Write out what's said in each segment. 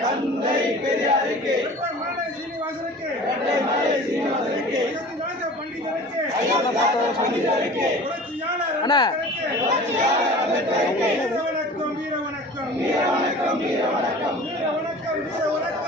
தந்தை பெரியாருக்கு தந்தை சீனிவாசனுக்கு மாலை சீனிவாசனுக்கு பண்டிதருக்கு பண்டிதருக்கு அண்ணா. வீர வணக்கம் வீர வணக்கம் வீர வணக்கம் வீர வணக்கம் வீர வணக்கம் வீர வணக்கம்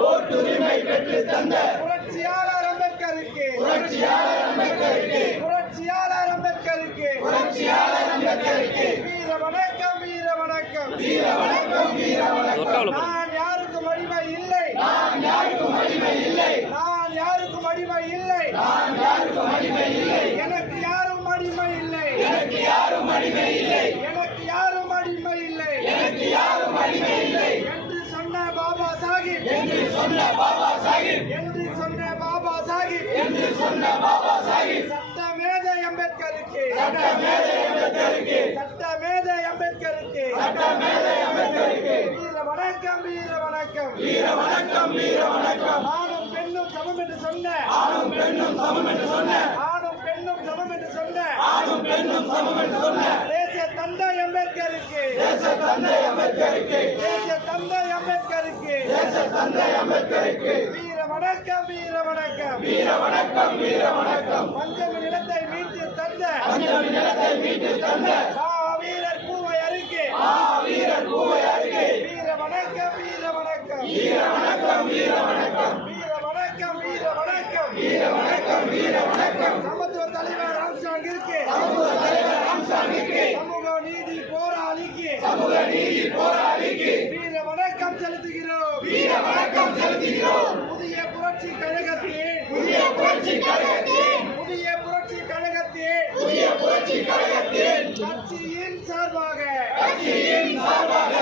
ஓட்டுரிமை பெற்று தந்த புரட்சியாளர் அம்பேத்கருக்கு புரட்சியாளர் அம்பேத்கருக்கு புரட்சியாளர் அம்பேத்கருக்கு. புரட்சியாளர் அம்பேத்கருக்கு. வீர வணக்கம் வீர வணக்கம் வீர வணக்கம் வீர வணக்கம் சொன்ன பாபா சாஹிப். என்று சொன்ன பாபா சாஹிப். என்று சொன்ன பாபா சாஹிப். சட்ட மேதை அம்பேத்கருக்கு. சட்ட மேதை அம்பேத்கருக்கு. சட்ட மேதை அம்பேத்கருக்கு. சட்ட மேதை அம்பேத்கருக்கு. வீர வணக்கம் வீர வணக்கம். வீர வணக்கம் வீர வணக்கம். ஆணும் பெண்ணும் சமம் என்று சொன்ன. ஆணும் பெண்ணும் சமம் என்று சொன்ன. ஆணும் பெண்ணும் சமம் என்று சொன்ன. ஆணும் பெண்ணும் சமம் என்று சொன்ன. அம்பேத்கருக்கு. தேசிய தந்தை அம்பேத்கருக்கு. தந்தை அம்பேத்கருக்கு. தேசிய தந்தை அம்பேத்கருக்கு. வீர வணக்கம் வீர வணக்கம். வீர வணக்கம் வீர வணக்கம். பஞ்சமி நிலத்தை மீட்டு தந்த. பஞ்சமி நிலத்தை மீட்டு தந்த. வீரர் பூவை அருகே வீரர் பூவை அருகே வீர வணக்கம் வீர வணக்கம். வீர வணக்கம் வீர வணக்கம் வீர வணக்கம் வீர வணக்கம் வீர வணக்கம் வீர வணக்கம் சமத்துவ தலைவர் ராம்சாங்கிற்கு சமத்துவ தலைவர் ராம்சாங்கிற்கு சமூக நீதி நீதி போராளிக்கு வீர வணக்கம் செலுத்துகிறோம். வீர வணக்கம் செலுத்துகிறோம். புதிய புரட்சி கழகத்தின். புதிய புரட்சி கழகத்தின். புதிய புரட்சி கழகத்தின். புதிய புரட்சி கழகத்தின். கட்சியின் சார்பாக. கட்சியின் சார்பாக.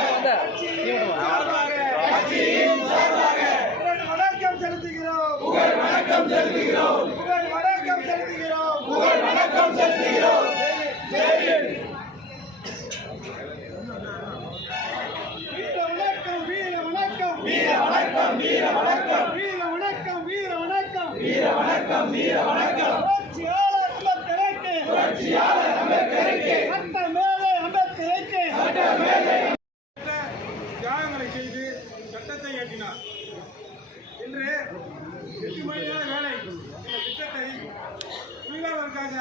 எட்டு மணி நேர வேலை இந்த திட்டத்தை தொழிலாளருக்காக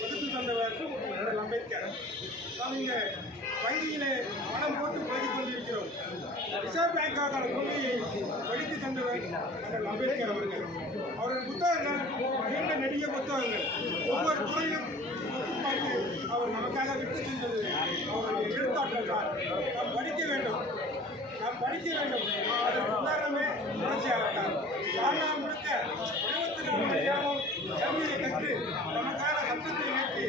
வகுத்து தந்தவர் அண்ணல் அம்பேத்கர் நாம் இங்கே வங்கியிலே பணம் போட்டு பழகிக் கொண்டிருக்கிறோம் ரிசர்வ் பேங்கான கொள்கையை படித்து தந்தவர் அண்ணல் அம்பேத்கர் அவர்கள் அவர்கள் புத்தகங்கள் நீண்ட நெடிய புத்தகங்கள் ஒவ்வொரு துறையும் அவர் நமக்காக விட்டு சென்றது. அவருடைய எழுத்தாற்றல் தான். நாம் படிக்க வேண்டும். நாம் படிக்க வேண்டும். அது உதாரணமே புரட்சியாளர் தான். முழுக்க இருபத்தி நாலு மணி நேரமும் கல்வியை கற்று நமக்கான சட்டத்தை ஏற்றி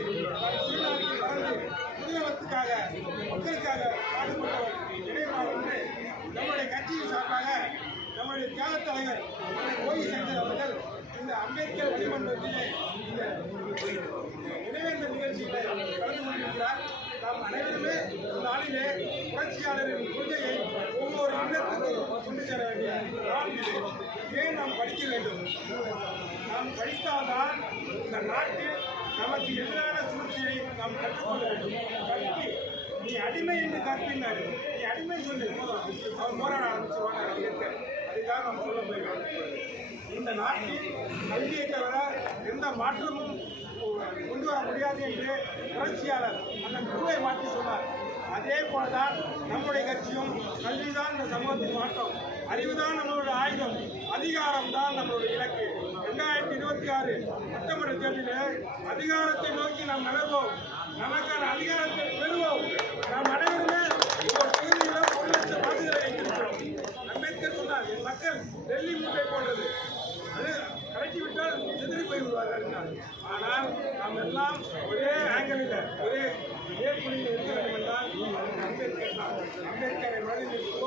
சீனாவுக்கு வளர்ந்து புதுநலத்துக்காக மக்களுக்காக பாடுபட்டவர் நினைவாக என்று நம்முடைய கட்சியின் சார்பாக நம்முடைய தியாக தலைவர் ஓய்வு சங்கர் அவர்கள் இந்த அம்பேத்கர் வழிமன்றத்திலே இந்த நினைவேந்த நிகழ்ச்சியிலே கலந்து கொண்டிருக்கிறார். நாம் அனைவருமே நாளிலே புரட்சியாளரின் கொண்டு செல்ல வேண்டிய ஏன் நாம் படிக்க வேண்டும்? நாம் படித்தால்தான் இந்த நாட்டில் நமக்கு எதிரான சூழ்ச்சியை நாம் கற்றுக்கொள்ள வேண்டும். கல்வி நீ அடிமை என்று கற்பினார். நீ அடிமை சொல்லு. அவன் போராட ஆரம்பிச்சுவாங்க அதுதான் நாம் சொல்ல போகிறோம் இந்த நாட்டில் கல்வியை தவிர எந்த மாற்றமும் கொண்டு வர முடியாது என்று புரட்சியாளர் அந்த குருவை மாற்றி சொன்னார். அதே போலதான் நம்முடைய கட்சியும் கல்விதான் இந்த சமூகத்தின் மாற்றம். அறிவுதான் நம்மளுடைய ஆயுதம். அதிகாரம் தான் நம்மளுடைய இலக்கு. ரெண்டாயிரத்தி இருபத்தி ஆறு சட்டமன்ற தேர்தலில் அதிகாரத்தை நோக்கி நாம் நகர்வோம். நமக்கான அதிகாரத்தை பெறுவோம். நாம் அனைவருமே ஒரு தொகுதியில் ஒரு லட்சம் வாக்குகளை வைத்திருக்கிறோம். அம்பேத்கர் சொன்னார் என் மக்கள் டெல்லி மூட்டை போன்றது. அது கலக்கி விட்டால் எதிரி போய் விடுவார்கள் ஆனால் நாம் எல்லாம் ஒரே ஆங்கிளில் ஒரே ஒரே புள்ளியில் இருக்க வேண்டும் என்றால் அது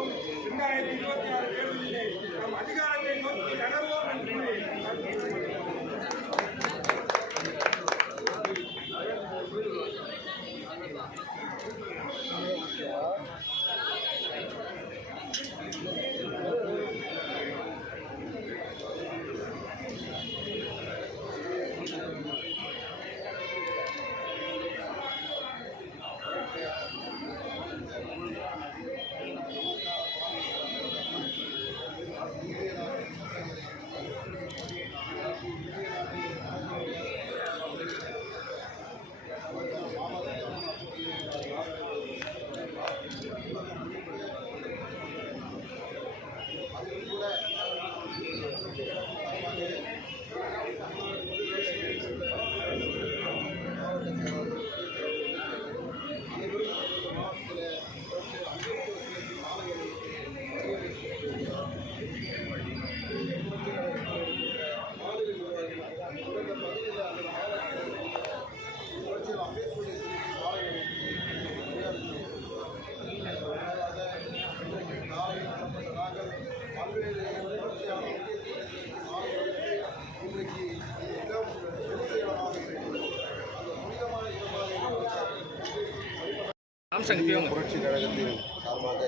புரட்சி கழகத்தின் சார்பாக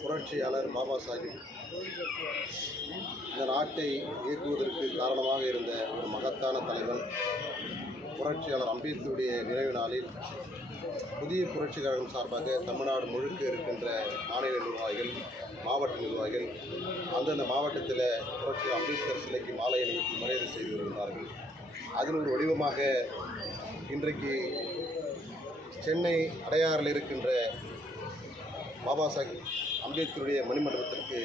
புரட்சியாளர் பாபா சாஹிப் இந்த நாட்டை இயக்குவதற்கு காரணமாக இருந்த ஒரு மகத்தான தலைவன் புரட்சியாளர் அம்பேத்கருடைய நிறைவு நாளில் புதிய புரட்சி கழகம் சார்பாக தமிழ்நாடு முழுக்க இருக்கின்ற மாநில நிர்வாகிகள் மாவட்ட நிர்வாகிகள் அந்தந்த மாவட்டத்தில் புரட்சியாளர் அம்பேத்கர் சிலைக்கு மாலை அணிவித்து மரியாதை செய்து வருகிறார்கள் அதில் ஒரு வடிவமாக இன்றைக்கு சென்னை அடையாறில் இருக்கின்ற பாபா சாஹிப் அம்பேத்கருடைய மணிமண்டபத்திற்கு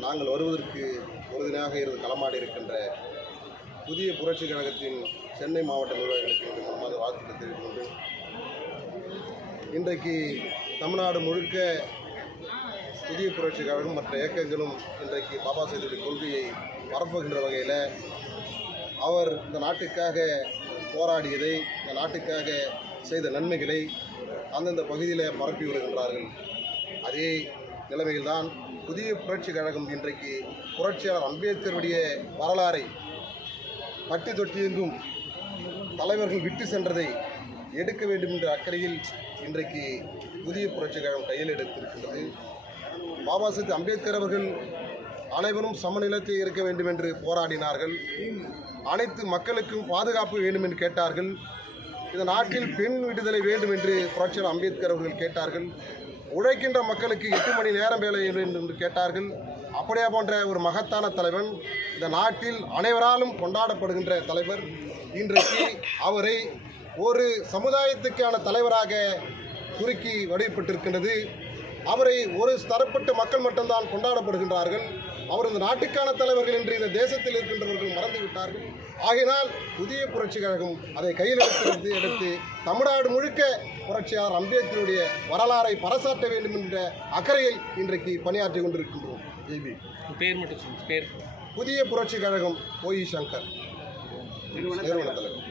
நாங்கள் வருவதற்கு உறுதுணையாக இருந்து களமாடி இருக்கின்ற புதிய புரட்சி கழகத்தின் சென்னை மாவட்ட நிர்வாகிகளுக்கு மூலமாக வாழ்த்துக்கள் வாழ்த்துக்களை தெரிவித்துக் கொண்டு இன்றைக்கு தமிழ்நாடு முழுக்க புதிய புரட்சி கழகம் மற்ற இயக்கங்களும் இன்றைக்கு பாபா சாஹிபுடைய கொள்கையை பரப்புகின்ற வகையில் அவர் இந்த நாட்டுக்காக போராடியதை இந்த நாட்டுக்காக செய்த நன்மைகளை அந்தந்த பகுதியில் பரப்பி வருகின்றார்கள். அதே நிலைமையில்தான் புதிய புரட்சி கழகம் இன்றைக்கு புரட்சியாளர் அம்பேத்கருடைய வரலாறை பட்டி தொட்டியெங்கும் தலைவர்கள் விட்டு சென்றதை எடுக்க வேண்டும் என்ற அக்கறையில் இன்றைக்கு புதிய புரட்சி கழகம் கையில் எடுத்திருக்கின்றது. பாபா சாஹிப் அம்பேத்கர் அவர்கள் அனைவரும் சமநிலத்தில் இருக்க வேண்டும் என்று போராடினார்கள். அனைத்து மக்களுக்கும் பாதுகாப்பு வேண்டும் என்று கேட்டார்கள். இந்த நாட்டில் பெண் விடுதலை வேண்டும் என்று புரட்சியர் அம்பேத்கர் அவர்கள் கேட்டார்கள். உழைக்கின்ற மக்களுக்கு எட்டு மணி நேரம் வேலை வேண்டும் என்று கேட்டார்கள். அப்படியே போன்ற ஒரு மகத்தான தலைவன் இந்த நாட்டில் அனைவராலும் கொண்டாடப்படுகின்ற தலைவர். இன்றைக்கு அவரை ஒரு சமுதாயத்துக்கான தலைவராக குறுக்கி வடிவப்பட்டிருக்கின்றது. அவரை ஒரு தரப்பட்ட மக்கள் மட்டும்தான் கொண்டாடப்படுகின்றார்கள். அவர் இந்த நாட்டுக்கான தலைவர்கள் என்று இந்த தேசத்தில் இருக்கின்றவர்கள் மறந்து விட்டார்கள் ஆகையினால் புதிய புரட்சி கழகம் அதை கையில் எடுத்து எடுத்து தமிழ்நாடு முழுக்க புரட்சியாளர் அம்பேத்கருடைய வரலாறை பறைசாற்ற வேண்டும் என்ற அக்கறையில் இன்றைக்கு பணியாற்றி கொண்டிருக்கின்றோம். ஜெய்பி பேர் மட்டும் பேர். புதிய புரட்சி கழகம் ஓய் சங்கர். நிறுவன தலைவர்.